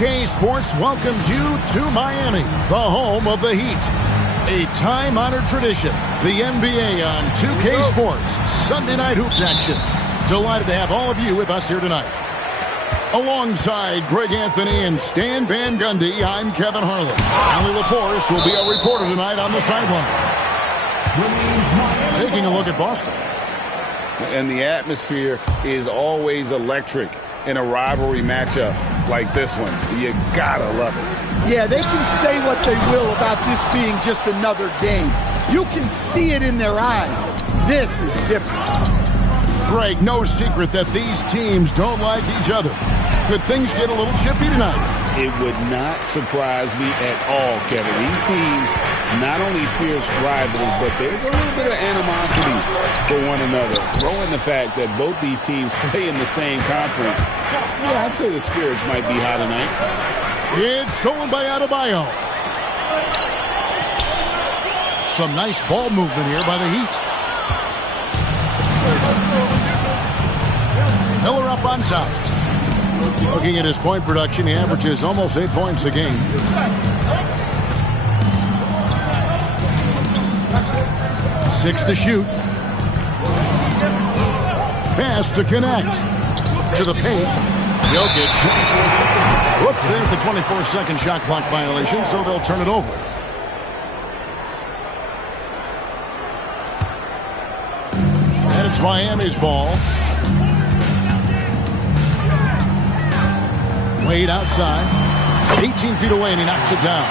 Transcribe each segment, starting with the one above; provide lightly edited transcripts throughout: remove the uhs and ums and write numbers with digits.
2K Sports welcomes you to Miami, the home of the Heat. A time-honored tradition, the NBA on 2K Sports, Sunday Night Hoops action. Delighted to have all of you with us here tonight. Alongside Greg Anthony and Stan Van Gundy, I'm Kevin Harlan. Allie LaForce will be our reporter tonight on the sideline. Taking a look at Boston. And the atmosphere is always electric in a rivalry matchup like this one. You gotta love it. Yeah, they can say what they will about this being just another game. You can see it in their eyes. This is different. Greg, no secret that these teams don't like each other. Could things get a little chippy tonight? It would not surprise me at all, Kevin. These teams, not only fierce rivals, but there's a little bit of animosity for one another. Throw in the fact that both these teams play in the same conference. Yeah, I'd say the spirits might be high tonight. It's stolen by Adebayo. Some nice ball movement here by the Heat. Miller up on top. Looking at his point production, he averages almost 8 points a game. Six to shoot. Pass to connect. To the paint. Jokic. Whoops, there's the 24-second shot clock violation, so they'll turn it over. And it's Miami's ball. Wade outside. 18 feet away, and he knocks it down.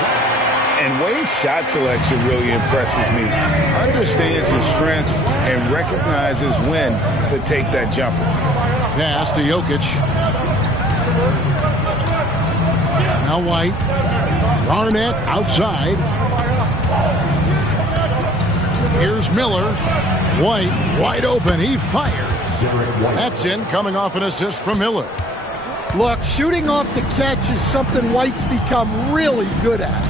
And Wade's shot selection really impresses me. Understands his strengths and recognizes when to take that jumper. Pass to Jokic. Now White. Garnett outside. Here's Miller. White wide open. He fires. That's in, coming off an assist from Miller. Look, shooting off the catch is something White's become really good at.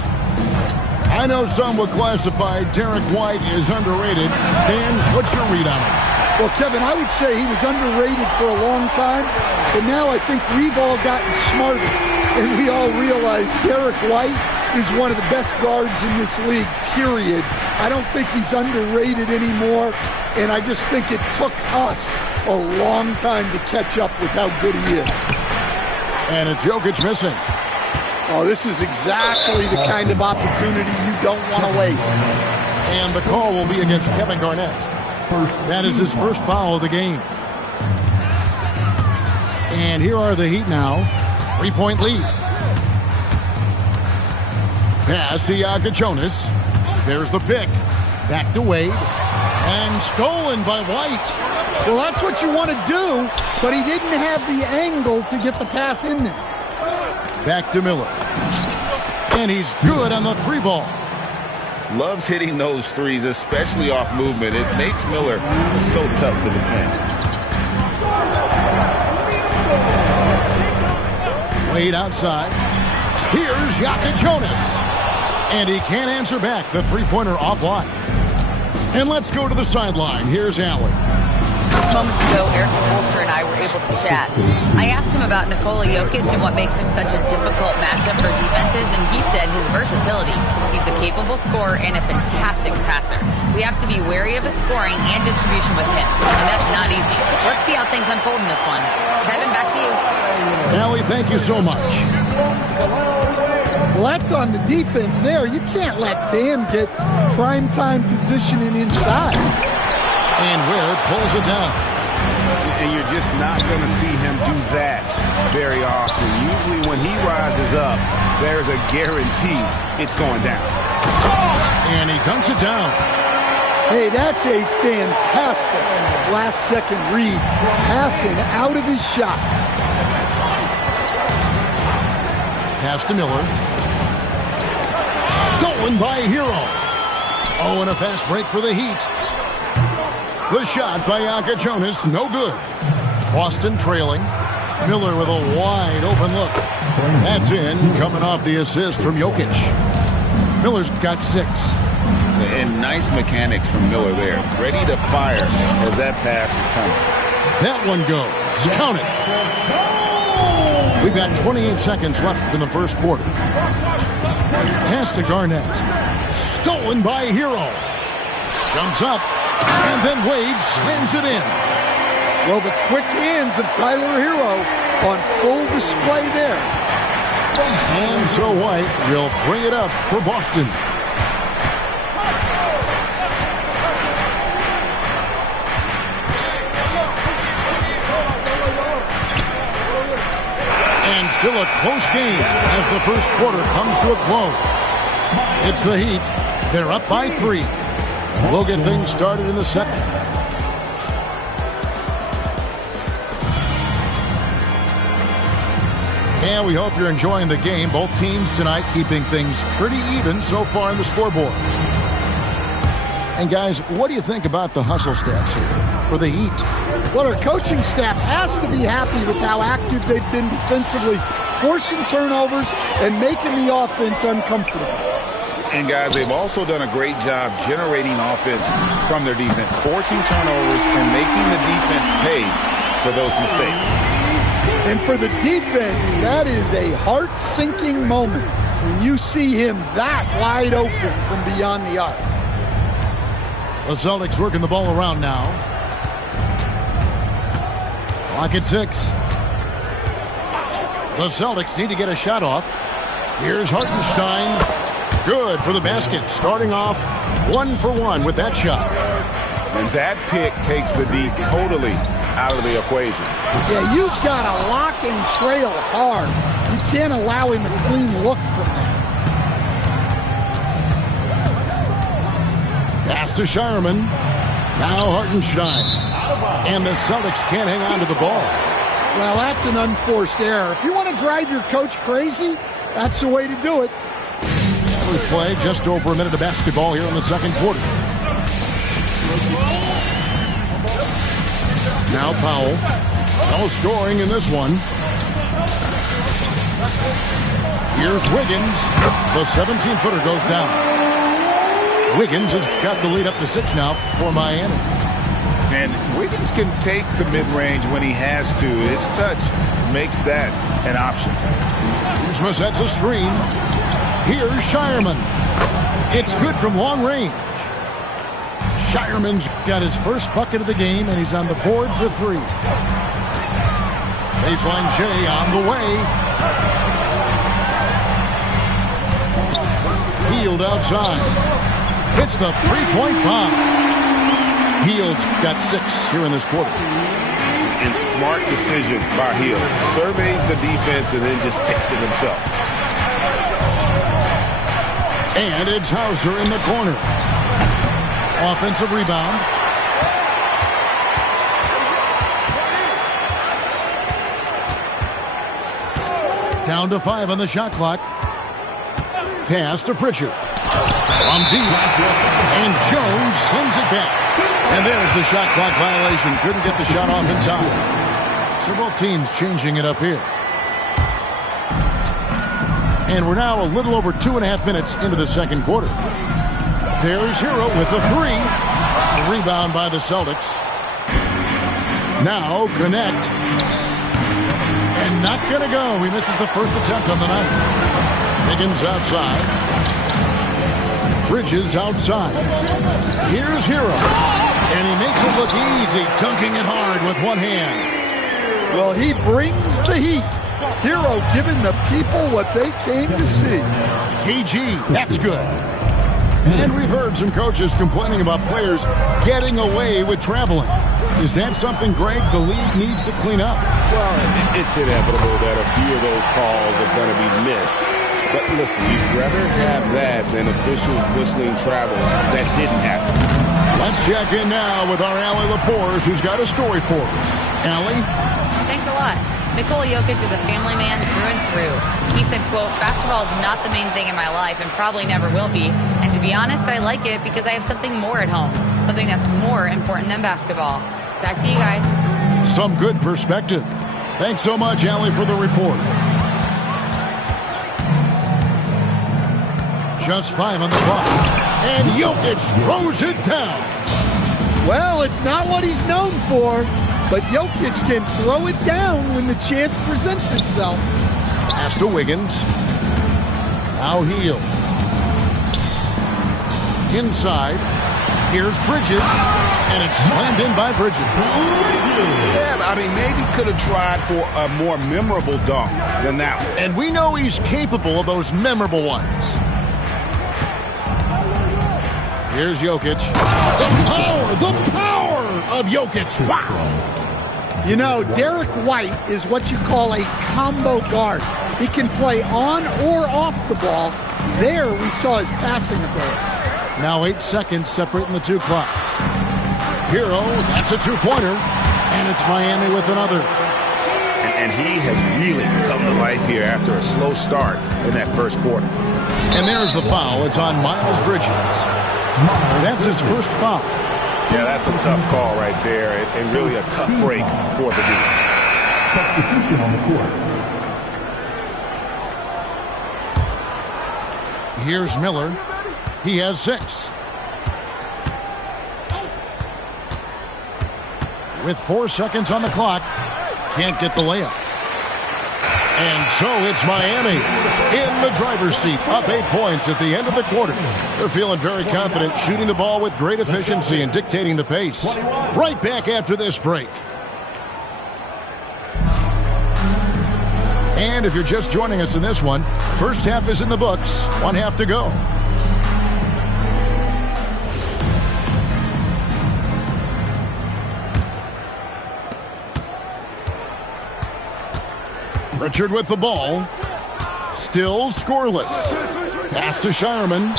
I know some would classify Derek White as underrated. Stan, what's your read on him? Well, Kevin, I would say he was underrated for a long time, but now I think we've all gotten smarter, and we all realize Derek White is one of the best guards in this league, period. I don't think he's underrated anymore, and I just think it took us a long time to catch up with how good he is. And it's Jokic missing. Oh, this is exactly the kind of opportunity you don't want to waste. And the call will be against Kevin Garnett. That is his first foul of the game. And here are the Heat now. 3-point lead. Pass to Jonas. There's the pick. Back to Wade. And stolen by White. Well, that's what you want to do, but he didn't have the angle to get the pass in there. Back to Miller. And he's good on the three ball. Loves hitting those threes, especially off movement. It makes Miller so tough to defend. Wade outside. Here's Jonas. And he can't answer back. The three-pointer offline. And let's go to the sideline. Here's Allen. Just moments ago, Eric Spoelstra and I were able to chat. I asked him about Nikola Jokic and what makes him such a difficult matchup for defenses, and he said his versatility. He's a capable scorer and a fantastic passer. We have to be wary of his scoring and distribution with him, and that's not easy. Let's see how things unfold in this one. Kevin, back to you. Allie, thank you so much. Well, that's on the defense there. You can't let Bam get primetime positioning inside. And Ware pulls it down. And you're just not going to see him do that very often. Usually when he rises up, there's a guarantee it's going down. And he dunks it down. Hey, that's a fantastic last-second read. Passing out of his shot. Pass to Miller. Stolen by Hero. Oh, and a fast break for the Heat. The shot by Jonas, no good. Boston trailing. Miller with a wide open look. That's in, coming off the assist from Jokic. Miller's got 6. And nice mechanics from Miller there. Ready to fire as that pass is coming. That one goes. Count it. We've got 28 seconds left in the first quarter. Pass to Garnett. Stolen by Hero. Jumps up, and then Wade slams it in. Well, the quick hands of Tyler Hero on full display there. And so White will bring it up for Boston. And still a close game as the first quarter comes to a close. It's the Heat. They're up by 3. We'll get things started in the second. And we hope you're enjoying the game. Both teams tonight keeping things pretty even so far in the scoreboard. And guys, what do you think about the hustle stats here for the Heat? Well, our coaching staff has to be happy with how active they've been defensively, forcing turnovers and making the offense uncomfortable. And guys, they've also done a great job generating offense from their defense, forcing turnovers and making the defense pay for those mistakes. And for the defense, that is a heart-sinking moment when you see him that wide open from beyond the arc. The Celtics working the ball around now. Clock at 6. The Celtics need to get a shot off. Here's Hartenstein. Good for the basket. Starting off 1 for 1 with that shot. And that pick takes the D totally out of the equation. Yeah, you've got to lock and trail hard. You can't allow him a clean look from that. Pass to Shireman. Now Hartenstein. And the Celtics can't hang on to the ball. Well, that's an unforced error. If you want to drive your coach crazy, that's the way to do it. We play just over a minute of basketball here in the second quarter. Now Powell. No scoring in this one. Here's Wiggins. The 17-footer goes down. Wiggins has got the lead up to 6 now for Miami. And Wiggins can take the mid-range when he has to. His touch makes that an option. Kuzma sets a screen. Here's Shireman. It's good from long range. Shireman's got his first bucket of the game, and he's on the board for 3. Baseline J on the way. Hield outside. Hits the three-point bomb. Hield's got 6 here in this quarter. And smart decision by Hield. Surveys the defense and then just takes it himself. And it's Hauser in the corner. Offensive rebound. Down to 5 on the shot clock. Pass to Pritchard. From deep. And Jones sends it back. And there's the shot clock violation. Couldn't get the shot off in time. So both teams changing it up here. And we're now a little over 2.5 minutes into the second quarter. There's Hero with the 3. A rebound by the Celtics. Now connect. And not going to go. He misses the first attempt on the night. Higgins outside. Bridges outside. Here's Hero. And he makes it look easy, dunking it hard with one hand. Well, he brings the heat. Hero giving the people what they came to see. KG, that's good. And we've heard some coaches complaining about players getting away with traveling. Is that something, Greg, the league needs to clean up? Well, it's inevitable that a few of those calls are going to be missed. But listen, you'd rather have that than officials whistling travel. That didn't happen. Let's check in now with our Allie LaForce, who's got a story for us. Allie? Thanks a lot. Nikola Jokic is a family man through and through. He said, quote, basketball is not the main thing in my life and probably never will be. And to be honest, I like it because I have something more at home, something that's more important than basketball. Back to you guys. Some good perspective. Thanks so much, Allie, for the report. Just 5 on the clock. And Jokic throws it down. Well, it's not what he's known for. but Jokic can throw it down when the chance presents itself. Pass to Wiggins. Now Hield. Inside. Here's Bridges. And it's slammed in by Bridges. Yeah, I mean, maybe could have tried for a more memorable dunk than that one. And we know he's capable of those memorable ones. Here's Jokic. The power of Jokic. Wow. You know, Derek White is what you call a combo guard. He can play on or off the ball. There we saw his passing ability. Now 8 seconds separating the two clocks. Hero, that's a two-pointer. And it's Miami with another. And he has really come to life here after a slow start in that first quarter. And there's the foul. It's on Miles Bridges. That's his first foul. Yeah, that's a tough call right there, and really a tough break for the defense. Substitution on the court. Here's Miller. He has 6. With 4 seconds on the clock, can't get the layup. And so it's Miami in the driver's seat, up 8 points at the end of the quarter. They're feeling very confident, shooting the ball with great efficiency and dictating the pace. Right back after this break. And if you're just joining us in this one, first half is in the books, 1 half to go. Pritchard with the ball. Still scoreless. Pass to Shireman.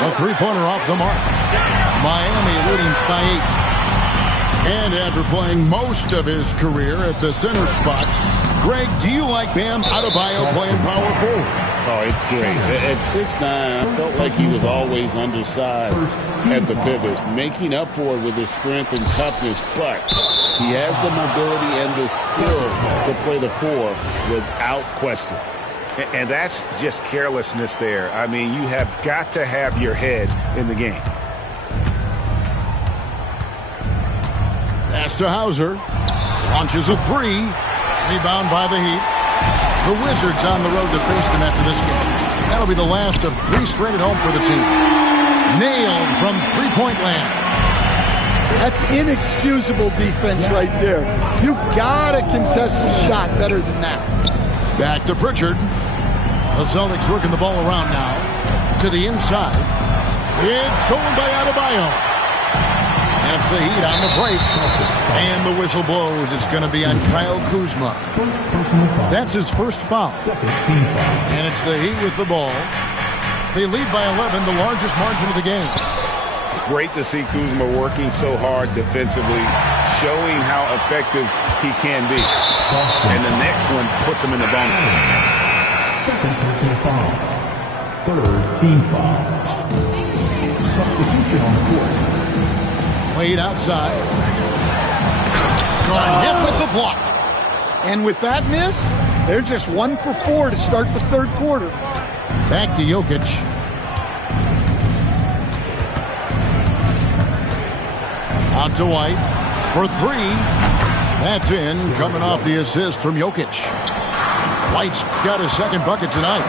A three-pointer off the mark. Miami leading by 8. And after playing most of his career at the center spot, Greg, do you like Bam Adebayo playing power forward? Oh, it's great. At 6'9", I felt like he was always undersized at the pivot, making up for it with his strength and toughness, but he has the mobility and the skill to play the 4 without question. And that's just carelessness there. I mean, you have got to have your head in the game. Pass to Hauser. Launches a 3. Rebound by the Heat. The Wizards on the road to face them after this game. That'll be the last of 3 straight at home for the team. Nailed from three-point land. That's inexcusable defense right there. You've got to contest the shot better than that. Back to Pritchard. The Celtics working the ball around now. To the inside. It's stolen by Adebayo. That's the Heat on the break. And the whistle blows. It's going to be on Kyle Kuzma. That's his first foul. And it's the Heat with the ball. They lead by 11, the largest margin of the game. Great to see Kuzma working so hard defensively, showing how effective he can be. And the next one puts him in the bonus. Second personal foul. Third team foul. Substitution on the court. Played outside. Drawn hit with the block. And with that miss, they're just 1 for 4 to start the third quarter. Back to Jokic. Out to White for 3. That's in, coming off the assist from Jokic. White's got his second bucket tonight.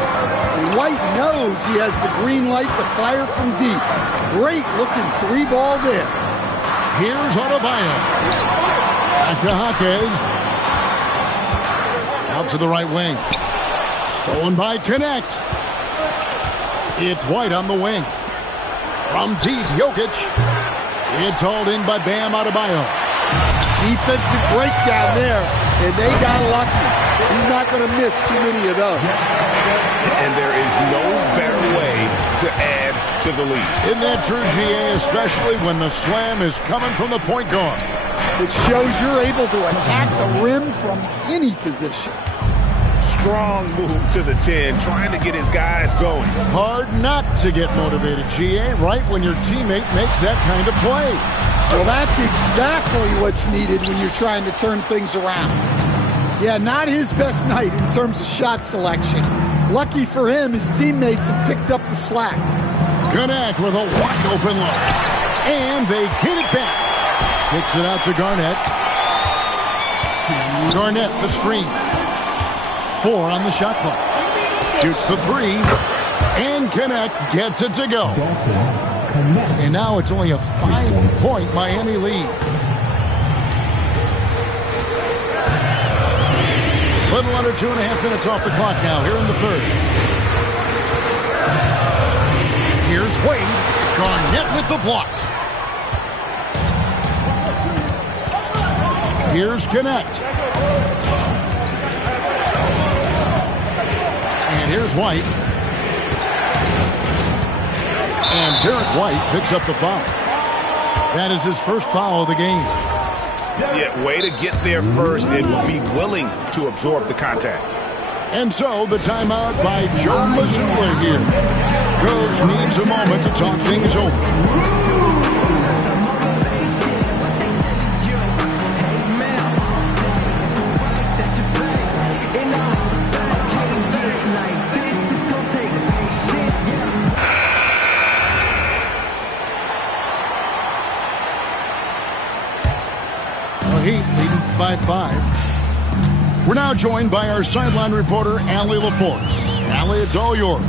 And White knows he has the green light to fire from deep. Great looking 3-ball there. Here's Adebayo. Back to Jaquez. Out to the right wing. Stolen by Connect. It's White on the wing. From deep, Jokic. It's hauled in by Bam Adebayo. Defensive breakdown there, and they got lucky. He's not going to miss too many of those. And there is no better way to add to the lead. Isn't that true, GA? Especially when the slam is coming from the point guard. It shows you're able to attack the rim from any position. Strong move to the 10, trying to get his guys going. Hard not to get motivated, GA, right when your teammate makes that kind of play. Well, that's exactly what's needed when you're trying to turn things around. Yeah, not his best night in terms of shot selection. Lucky for him, his teammates have picked up the slack. Connect with a wide open look. And they get it back. Kicks it out to Garnett. Garnett, the screen. 4 on the shot clock. Shoots the 3. And Knecht gets it to go. And now it's only a 5-point Miami lead. Little under 2.5 minutes off the clock now here in the third. Here's Wade. Garnett with the block. Here's Knecht. And here's White. And Derek White picks up the foul. That is his first foul of the game. Yeah, way to get there first and be willing to absorb the contact. And so the timeout by Joe Mazzulla here. Coach needs a moment to talk things over. Heat leading by 5. We're now joined by our sideline reporter, Allie LaForce. Allie, it's all yours.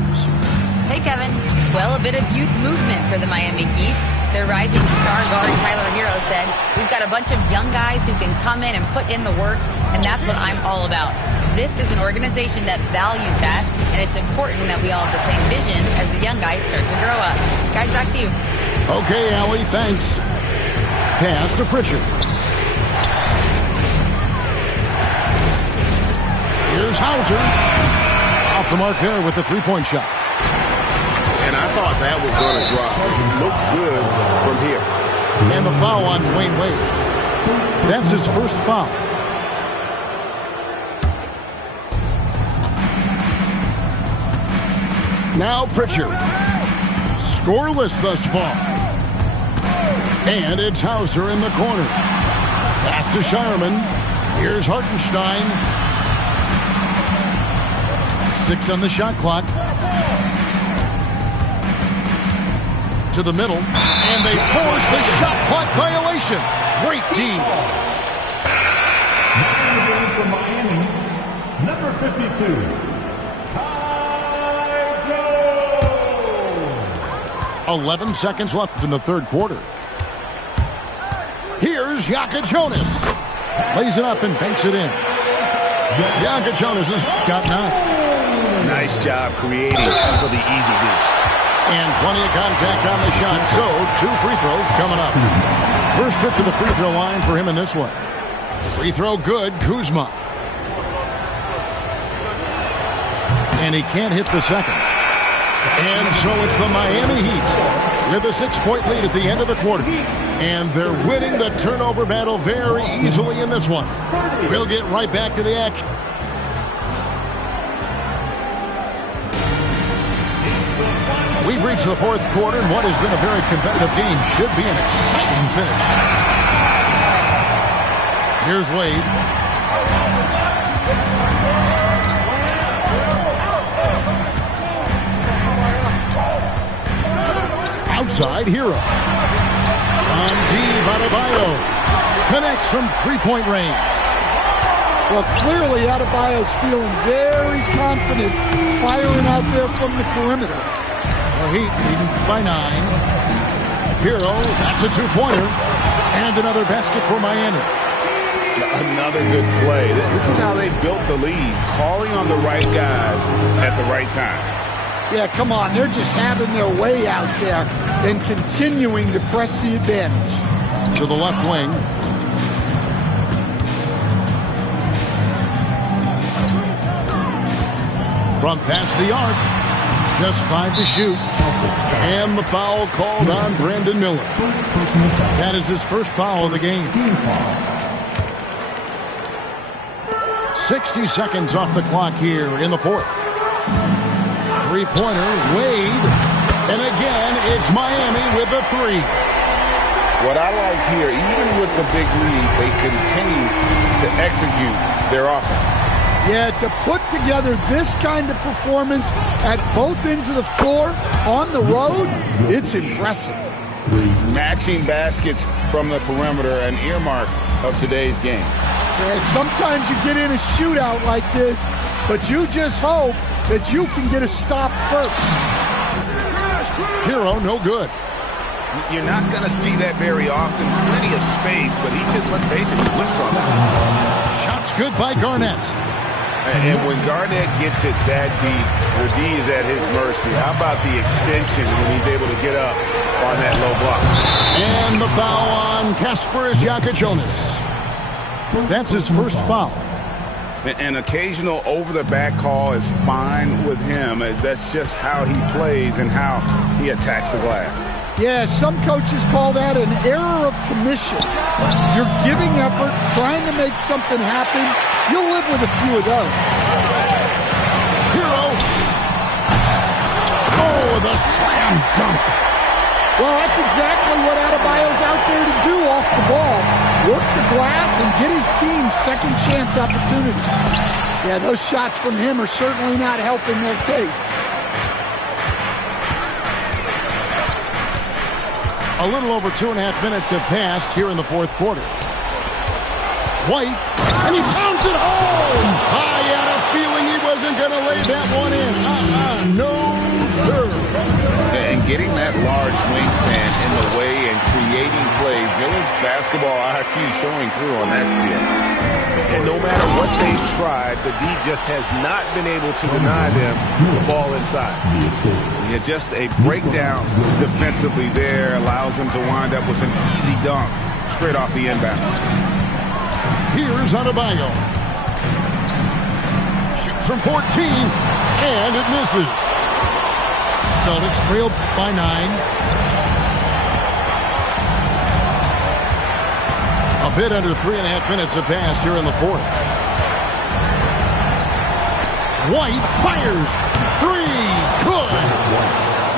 Hey, Kevin. Well, a bit of youth movement for the Miami Heat. Their rising star guard, Tyler Hero, said, "We've got a bunch of young guys who can come in and put in the work, and that's what I'm all about." This is an organization that values that, and it's important that we all have the same vision as the young guys start to grow up. Guys, back to you. Okay, Allie, thanks. Pass to Pritchard. Here's Hauser. Off the mark there with the 3-point shot. And I thought that was going to drop. It looked good from here. And the foul on Dwayne Wade. That's his first foul. Now Pritchard. Scoreless thus far. And it's Hauser in the corner. Pass to Shireman. Here's Hartenstein. 6 on the shot clock. To the middle. And they force the shot clock violation. Great team. From Miami, number 52. Ty Jones. 11 seconds left in the third quarter. Here's Jaka Jonas. Lays it up and banks it in. Jaka Jonas has got 9. Nice job creating for the easy deuce. And plenty of contact on the shot. So, 2 free throws coming up. First trip to the free throw line for him in this one. Free throw good, Kuzma. And he can't hit the second. And so it's the Miami Heat with a 6-point lead at the end of the quarter. And they're winning the turnover battle very easily in this one. We'll get right back to the action. We've reached the fourth quarter, and what has been a very competitive game should be an exciting finish. Here's Wade. Outside, Hero. On D, Adebayo. Connects from 3-point range. Well, clearly Adebayo's feeling very confident firing out there from the perimeter. Heat leading by 9. Hero, that's a 2-pointer. And another basket for Miami. Another good play. This is how they built the lead, calling on the right guys at the right time. Yeah, come on. They're just having their way out there and continuing to press the advantage. To the left wing. From past the arc. Just 5 to shoot. And the foul called on Brandon Miller. That is his first foul of the game. 60 seconds off the clock here in the fourth. 3-pointer, Wade. And again, it's Miami with a 3. What I like here, even with the big lead, they continue to execute their offense. Yeah, to put together this kind of performance at both ends of the floor on the road, it's impressive. matching baskets from the perimeter, an earmark of today's game. Yeah, sometimes you get in a shootout like this, but you just hope that you can get a stop first. Hero, no good. You're not going to see that very often. Plenty of space, but he just, let's face it, he whiffs on that. Shot's good by Garnett. And when Garnett gets it that deep, the D is at his mercy. How about the extension when he's able to get up on that low block? And the foul on Kasparas Jakubonis. That's his first foul. An occasional over-the-back call is fine with him. That's just how he plays and how he attacks the glass. Yeah, some coaches call that an error of commission. You're giving effort, trying to make something happen. You'll live with a few of those. Hero. Oh, the slam dunk. Well, that's exactly what Adebayo's out there to do off the ball. Work the glass and get his team second chance opportunities. Yeah, those shots from him are certainly not helping their case. A little over 2.5 minutes have passed here in the fourth quarter. White, and he pounds it home! I had a feeling he wasn't going to lay that one in. No, sir. And getting that large wingspan in the way and creating plays, Miller's basketball IQ showing through on that steal. And no matter what they've tried, the D just has not been able to deny them the ball inside. Yeah, just a breakdown defensively there allows them to wind up with an easy dunk straight off the inbound. Here's Adebayo. Shoots from 14, and it misses. Celtics trailed by 9. A bit under 3.5 minutes have passed here in the fourth. White fires. 3. Good.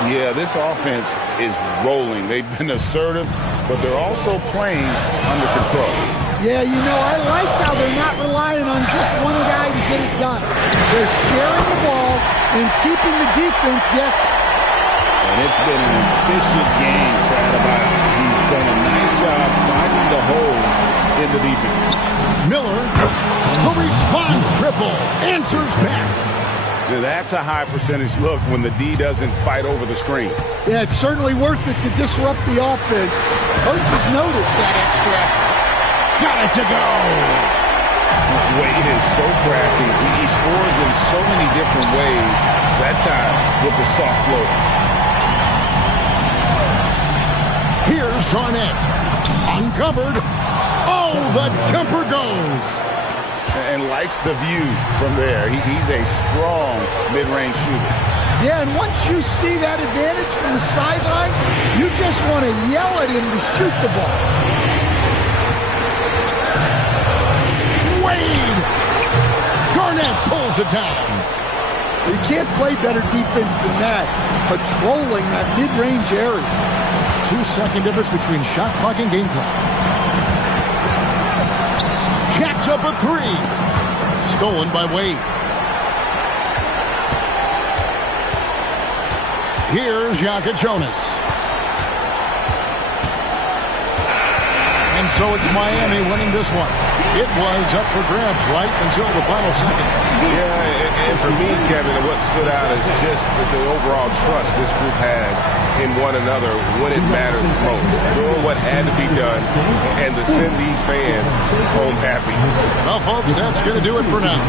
Yeah, this offense is rolling. They've been assertive, but they're also playing under control. Yeah, you know, I like how they're not relying on just one guy to get it done. They're sharing the ball and keeping the defense guessing. And it's been an efficient game for Adebayo. He's done a nice job finding the holes in the defense. Miller, the response triple, answers back. Now that's a high percentage look when the D doesn't fight over the screen. Yeah, it's certainly worth it to disrupt the offense. Coaches notice that extra effort. Got it to go. Wade is so crafty. He scores in so many different ways. That time with the soft floater. Here's Garnett. Uncovered. Oh, the jumper goes. And likes the view from there. He's a strong mid-range shooter. Yeah, and once you see that advantage from the sideline, you just want to yell at him to shoot the ball. Wade. Garnett pulls it down. You can't play better defense than that, patrolling that mid-range area. 2-second difference between shot clock and game clock. Jacks up a 3. Stolen by Wade. Here's Jakubonis. And so it's Miami winning this one. It was up for grabs right until the final seconds. Yeah, and for me, Kevin, what stood out is just the overall trust this group has in one another when it matters most. Doing what had to be done and to send these fans home happy. Well, folks, that's going to do it for now.